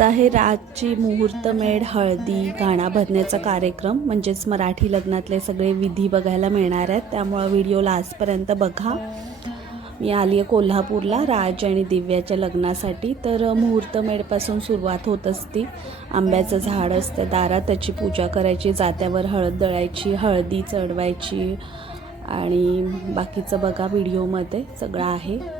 आजचा आहे राजची मुहूर्तमेढ हळदी गाणा भरण्याचा कार्यक्रम. म्हणजेच मराठी लग्नातले सगळे विधी बघायला मिळणार आहेत. त्यामुळं व्हिडिओ लास्टपर्यंत बघा. मी आली आहे कोल्हापूरला राज आणि दिव्याच्या लग्नासाठी. तर मुहूर्तमेढपासून सुरुवात होत असते. आंब्याचं झाड असतं दारात त्याची पूजा करायची जात्यावर हळद दळायची हळदी चढवायची आणि बाकीचं बघा व्हिडिओमध्ये. सगळं आहे.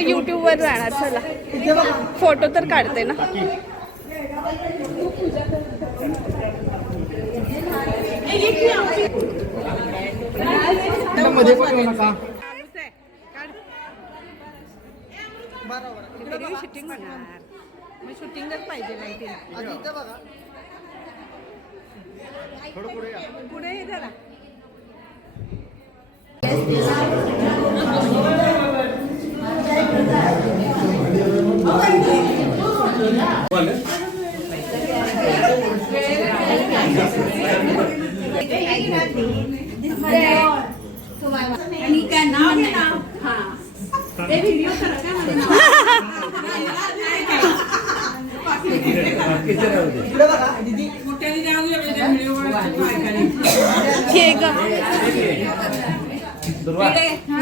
युट्यूब वर जाणार चला. फोटो तर काढते ना. शूटिंग म्हणणार मग शूटिंगच पाहिजे नाही ते आणि पुढे जरा. इकडे बघा दीदी घे ग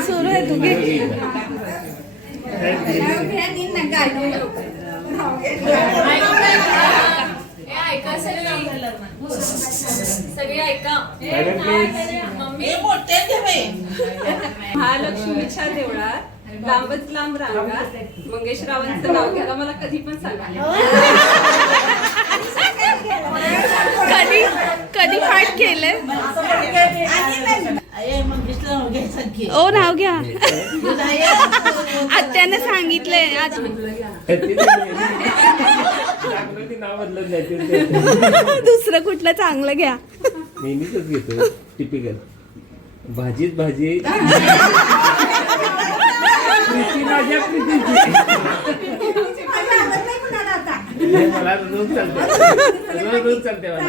सुरू आहे तू घे सगळे ऐका महालक्ष्मीच्या देवळात लांबच लांब रांगा. मंगेशरावांचं नाव घ्यायला मला कधी पण सांगा. कधी कधी पाठ केलंय? ओ नाव घ्या. आत्यानं सांगितलंय. आज दुसरं कुठलं चांगलं घ्या. नेहमीच घेतो टिपिकल भाजीच भाजी. माझ्या हे मला रोज चालते. रोज रोज चालते मला.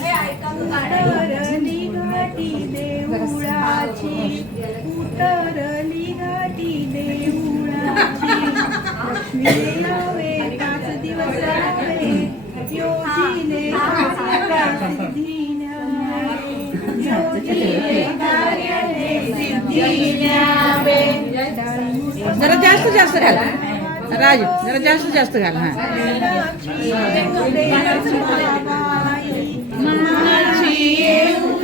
त्याच्यावर ठोकायला काहीतरी दिसतंय. मम्मी धरते धर इकडे माझ्या माझ्या जरा जास्त जास्त घाल. राज जरा जास्त जास्त घाल हा.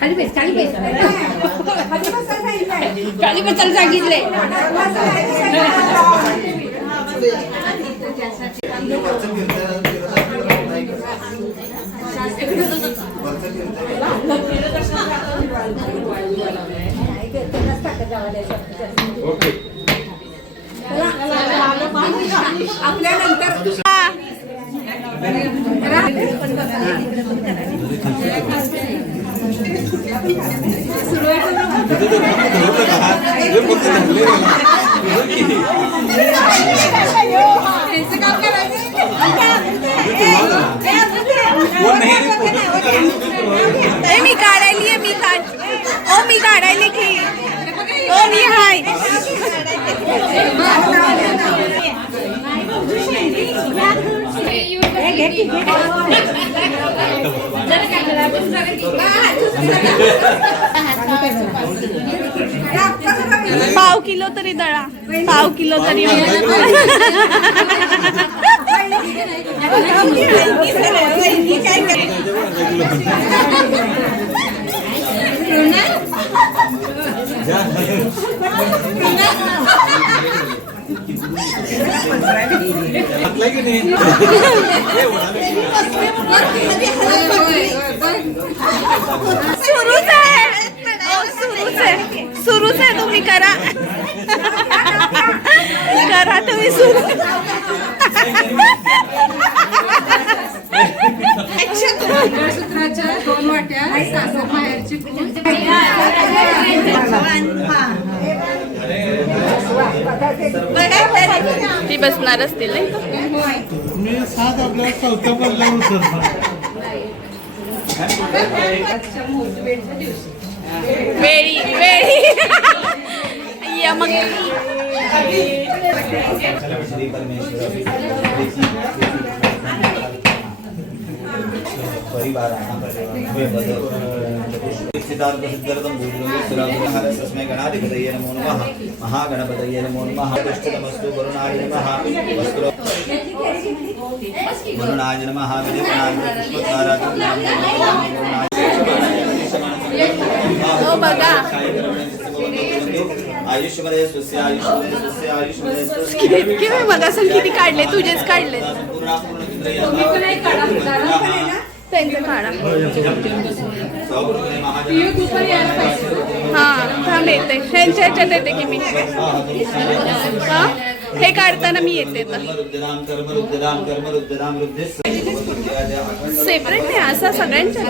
खाली बेस खाली बेस खाली बसायला सांगितलंय. ओके. ए मी काढायली आहे मी काढ ओ मी काढायली की ओ मी हाय पाव किलो तरी दळा पाव किलो तरी सुरूच आहे ओ, सुरूच आहे. सुरूच आहे तुम्ही करा. करा तुम्ही सुरू मंगळसूत्राच्या दोन वाट्या सासू माहेरची ती बसणार असतील? मी सात आपल्या चौथ्या उतरणार. वेळी वेळी. या मग. परमेश्वर गणाधिपतये नमो नमः महागणपतये नमो नमः दुष्टतमस्तु वरुणाय नमः वस्त्र वरुणाय नमः हो बघा आयुष्यमध्ये स्वस्य आयुष्यमध्ये स्वस्य आयुष्यमध्ये किती बघा सर किती काढले? तुझेच काढले. त्यांचं काढा. हा थांब येते. ह्यांच्या ह्याच्यात येते की मी. हा? हे काढताना मी येते सेपरेट नाही असं सगळ्यांच्या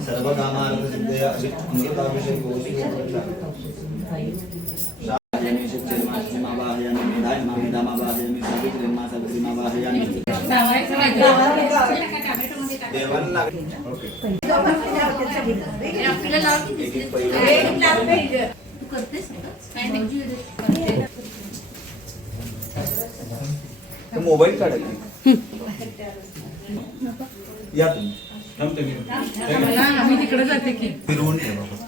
सर्व कामार्थ सिद्धया अमृताभिषेक मोबाईल काढा की. या तुम्ही आम्ही तिकडे जाते की फिरवून ठेवा फक्त.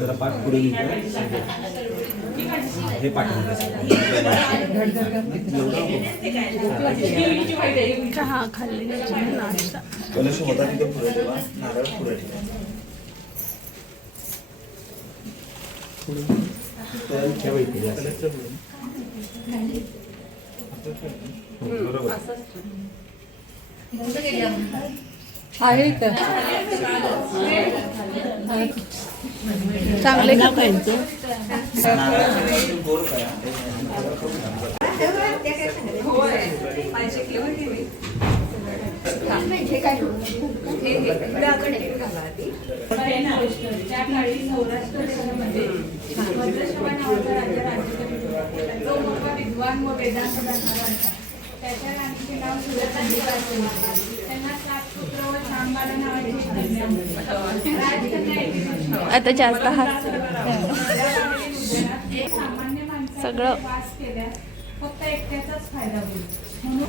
जरा पाठ पुढे. हे पाठवून द्या. सगळं. हा खाल्ली नाश्ता. कलश होता तिथे पुढे ठेवा. नारळ पुढे ठेवा. आहे का चांगले का? विद्वान व वेदांत त्याच्या राणीचे नाव सुरत अधिकार आता जास्त हात सगळं. फक्त एकट्याचाच फायदा होईल म्हणून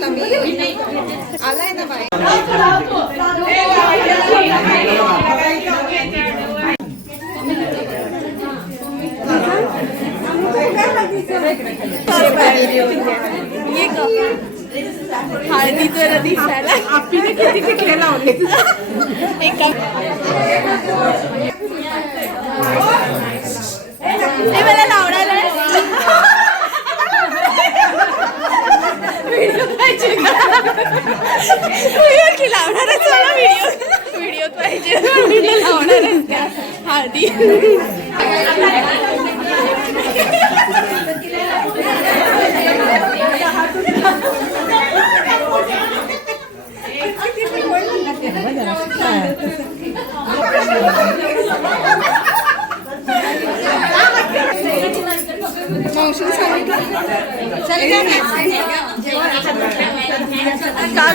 दासीला बोलावलं. कृष्णाची मावशी मंगेश आमचा हळदीचं दिसायला आपली किती लावले? मला लावणार व्हिडिओ पाहिजे व्हिडिओ की लावणारच मला व्हिडिओ व्हिडिओ पाहिजे. व्हिडिओ लावणारच त्या हळदी मावशीने सांगितलं चल का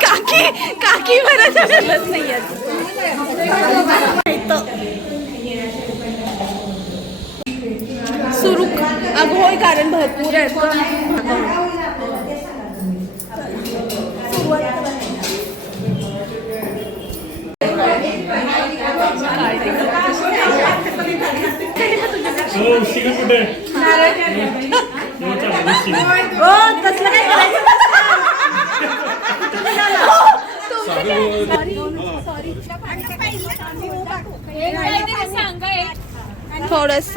काकी काकी मला जमलंच नाहीये सुरू अगं होय कारण भरपूर आहेत हो शिकत कुठे हो तसलं काय करायचं थोडस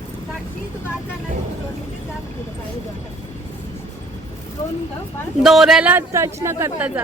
दोऱ्याला टच न करता जा.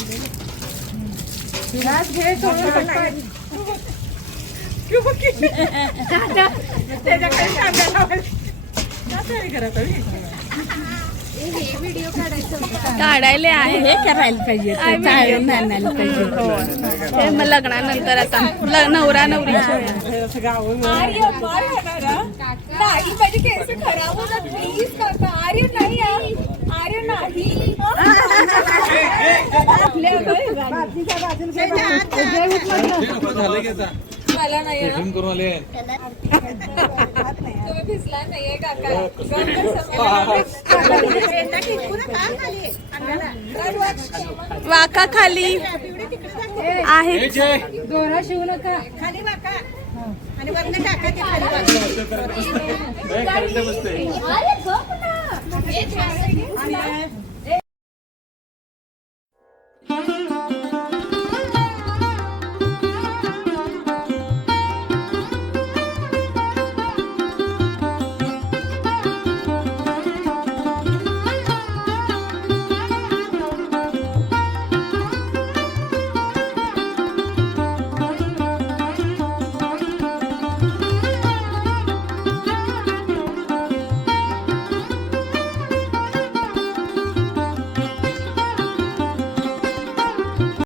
घे त्याच्याकडे काढायला आहे. हे करायला पाहिजे पाहिजे. ते मग लग्नानंतर आता ल- नवरा नवरीच्या वेळा. नाही माझे केस खराब होतात प्लीज काका आर्य नाही यार. आर्य नाही आपल्या मला नाही हा. तुम्ही भिजला नाहीये काका वाका खाली आहे दोरा शिवू नका. खाली वाका. आणि वरनं टाका ते खाली वाका.